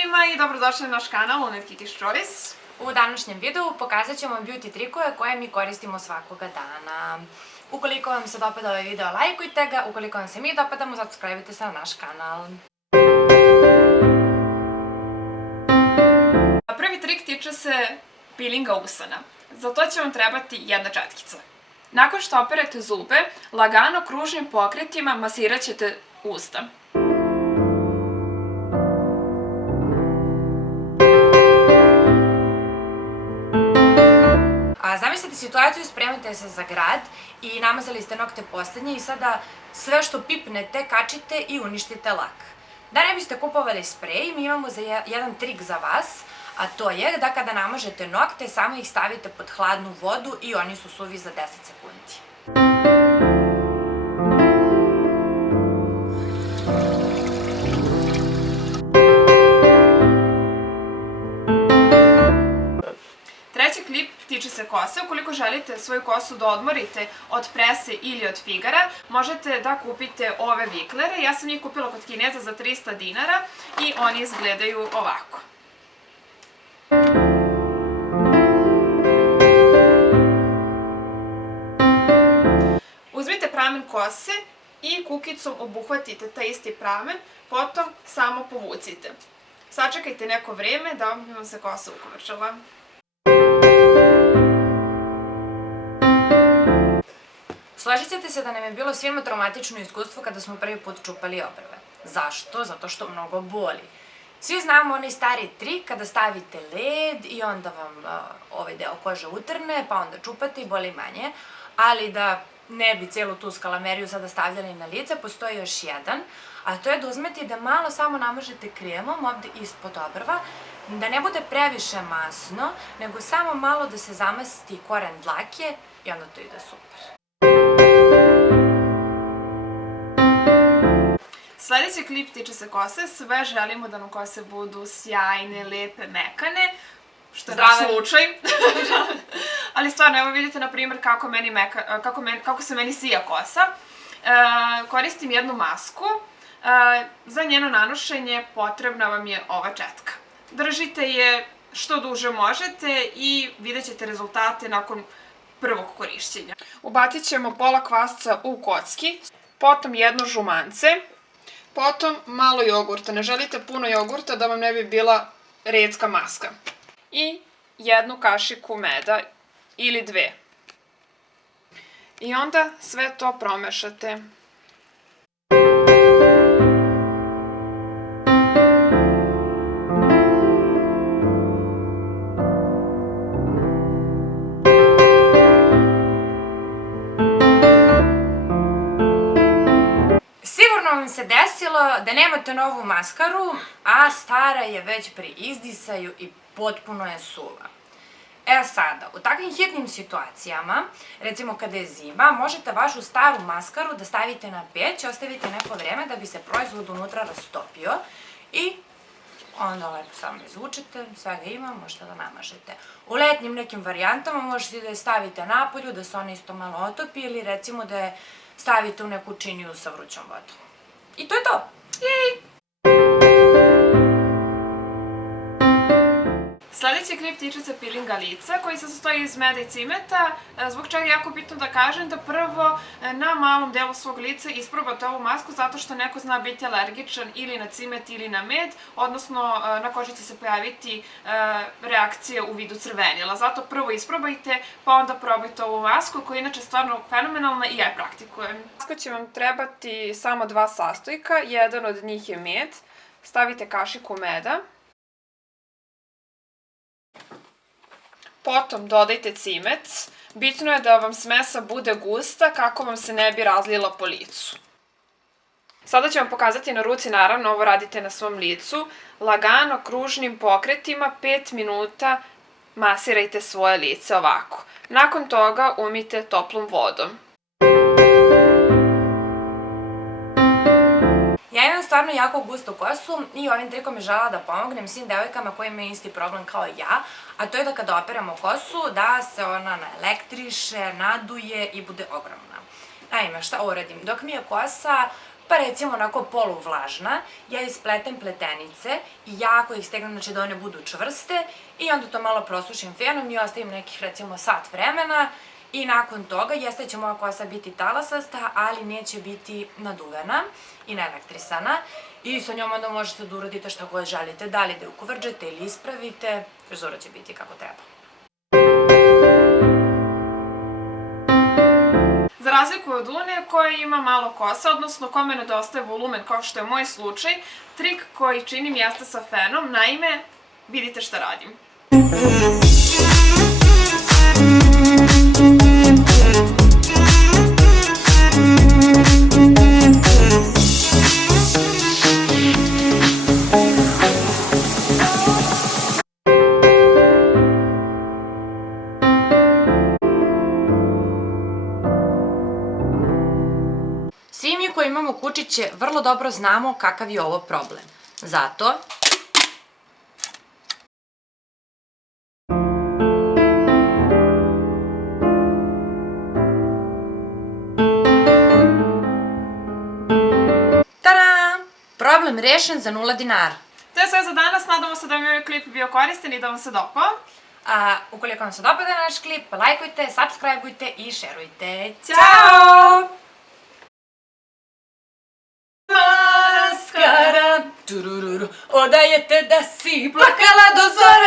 svima i dobrodošli na naš kanal Unet Kiki's Choice. U današnjem videu pokazat ćemo beauty trikove koje mi koristimo svakoga dana. Ukoliko vam se dopada ovaj video, lajkujte ga, ukoliko vam se mi dopadamo, subscribe-ite se na naš kanal. Prvi trik tiče se pilinga usana. Za to će vam trebati jedna četkica. Nakon što operete zube, lagano kružnim pokretima masirat ćete usta. Zamislite situaciju, spremate se za grad i namazali ste nokte poslednje i sada sve što pipnete kačite i uništite lak. Da ne biste kupovali sprej, mi imamo jedan trik za vas, a to je da kada namažete nokte, samo ih stavite pod hladnu vodu i oni su suvi za 10 sekundi. Treći klip tiče se kose. Ukoliko želite svoju kosu da odmorite od prese ili od figara, možete da kupite ove viklere. Ja sam njih kupila kod Kineza za 300 dinara i oni izgledaju ovako. Uzmite pramen kose i kukicom obuhvatite taj isti pramen, potom samo povucite. Sačekajte neko vreme da bi vam se kosa ukovrčala. Složit ćete se da nam je bilo svima traumatično iskustvo kada smo prvi put čupali obrve. Zašto? Zato što mnogo boli. Svi znamo onaj stari trik kada stavite led i onda vam ovaj deo kože utrne, pa onda čupate i boli manje. Ali da ne bi celu tu skalameriju sada stavljali na lice, postoji još jedan, a to je da uzmete i da malo samo namažete kremom ovde ispod obrva, da ne bude previše masno, nego samo malo da se zamasti koren dlake i onda to ide super. Sljedeći klip tiče se kose. Sve želimo da nam kose budu sjajne, lepe, mekane. Što je naš slučaj. Ali stvarno, evo vidite na primjer kako se meni sija kosa. Koristim jednu masku. Za njeno nanošenje potrebna vam je ova četka. Držite je što duže možete i vidjet ćete rezultate nakon prvog korišćenja. Ubacit ćemo pola kvasca u kocki, potom jedno žumance, potom malo jogurta. Ne želite puno jogurta da vam ne bi bila retka maska. I jednu kašiku meda ili dve. I onda sve to promešate. Sigurno vam se desilo da nemate novu maskaru, a stara je već pri izdisaju i potpuno je suva. E sada, u takvim hitnim situacijama, recimo kada je zima, možete vašu staru maskaru da stavite na peć, ostavite neko vreme da bi se proizvod unutra rastopio i onda lepo samo izvučete, sve ga ima, možete da namažete. U letnjim nekim varijantama možete da je stavite napolju, da se ona isto malo otopi ili recimo da je stavite u neku činiju sa vrućom vodom. I to je to! Jej! Sljedeći klip tiče se pilinga lica koji se sastoji iz meda i cimeta, zbog čega je jako bitno da kažem da prvo na malom delu svog lica isprobate ovu masku zato što neko zna biti alergičan ili na cimet ili na med, odnosno na koži će se pojaviti reakcije u vidu crvenila. Zato prvo isprobajte pa onda probajte ovu masku koja je inače stvarno fenomenalna i ja je praktikujem. Maska će vam trebati samo dva sastojka, jedan od njih je med, stavite kašiku meda. Potom dodajte cimet. Bitno je da vam smesa bude gusta kako vam se ne bi razlila po licu. Sada ću vam pokazati na ruci, naravno ovo radite na svom licu. Lagano kružnim pokretima 5 minuta masirajte svoje lice ovako. Nakon toga umijte toplom vodom. Ja imam stvarno jako gustu kosu i ovim trikom je želela da pomognem svim devojkama koji imaju isti problem kao ja, a to je da kada operamo kosu, da se ona naelektriše, naduje i bude ogromna. Naime, šta uradim? Dok mi je kosa pa recimo onako poluvlažna, ja ispletem pletenice i jako ih stegnem, znači da one budu čvrste i onda to malo prosušim fenom i ostavim nekih recimo sat vremena i nakon toga jeste će moja kosa biti talasasta, ali neće biti naduvena i neelektrisana i sa njom onda možete da uradite šta god želite, da li da je ukvrđate ili ispravite, frizura će biti kako treba. Za razliku od Une koja ima malo kosa, odnosno kome nedostaje volumen kao što je moj slučaj, trik koji činim jeste sa fenom, naime, vidite šta radim. Svi mi koji imamo kučiće vrlo dobro znamo kakav je ovo problem. Zato tada! Problem rešen za 0 dinara. To je sve za danas, nadamo se da vam je ovaj klip bio koristan i da vam se dopao. Ukoliko vam se dopada naš klip, lajkujte, subscribeujte i šerujte. Ćao! Maskara, odajete da si plakala do zore.